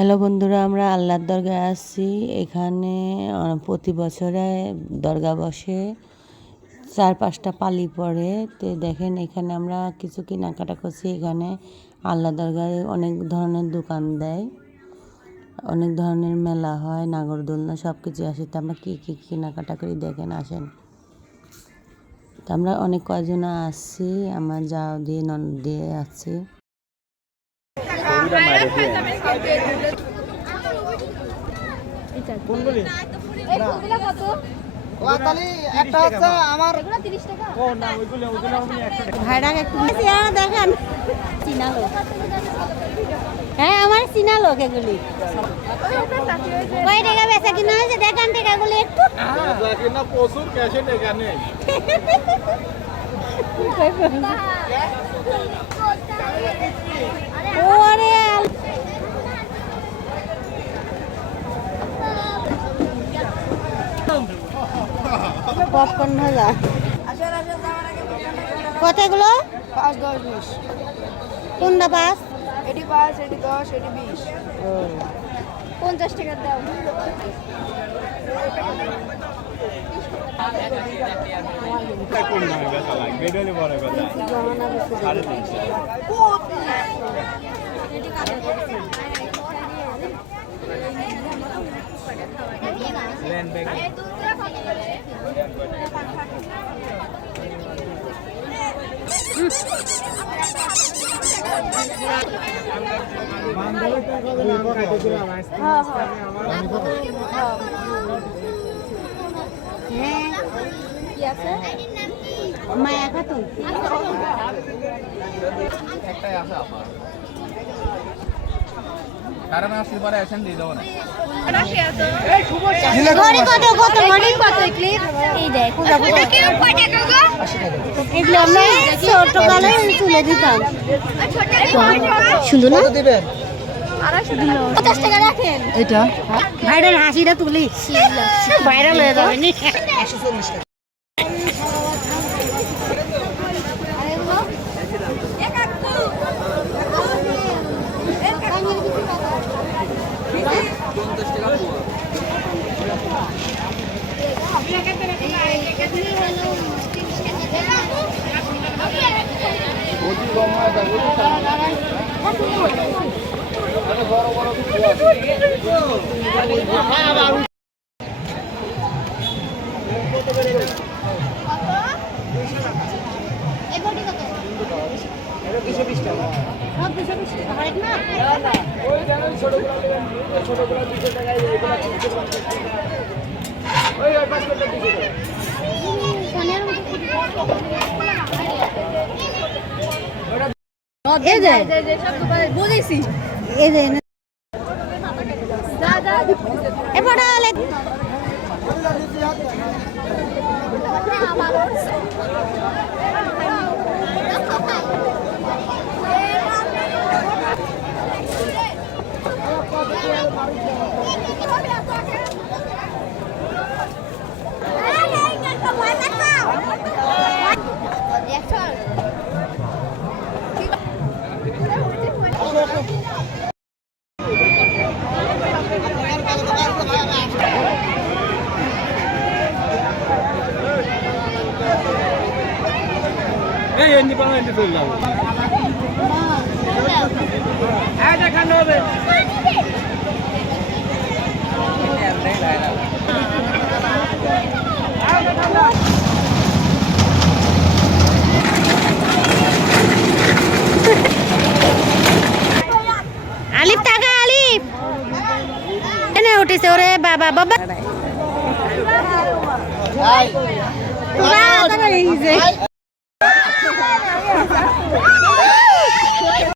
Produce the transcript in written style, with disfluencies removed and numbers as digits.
Hello বন্ধুরা, আমরা আল্লাহর দরগায় আসছি। এখানে প্রতি বছরে দরগা বসে, 4-5টা পালি পড়ে। তো দেখেন এখানে আমরা কিছু কেনাকাটা করছি। এখানে আল্লাহ দরগায় অনেক ধরনের দোকান দেয়, অনেক ধরনের মেলা হয়, নাগরদোলনা সব কিছু আসে। তো আমরা কী কী কেনাকাটা করি দেখেন, আসেন। তো আমরা অনেক কয়জন আসছি, আমার যাও দিয়ে ননদ দিয়ে আসছি। হ্যাঁ, আমার চিনা লোক এগুলি। কয় টাকা বেচা কিনা হয়েছে দেখান টাকাগুলি একটু। প্রচুর ক্যাশে টাকা নেই। পপকর্ন ভাজা কতগুলো? 5, 10, 20। কোনটা 5? এটি 5, এটি 10, এটি 20। 50 টাকার দাম। মায়া খাতুন একটাই আছে আমার। কারণ আসলে পরে আসেন দিয়ে দেবো না। ঘরে কত কত মর্নিং কত ক্লিপ এই দেখ এটা কিরকম কয় টাকা গো? এগুলো আমরা ছোট কালে তুলে দিতাম। সুন্দর না? দিবেন 50 টাকা রাখেন। এটা ভাইরাল হাসিটা তুলি ভাইরাল হয়ে যাবে নি। 140 টাকা। আলিফ টাকা আলিফ এনে উঠিছে ওরে বাবা বাবা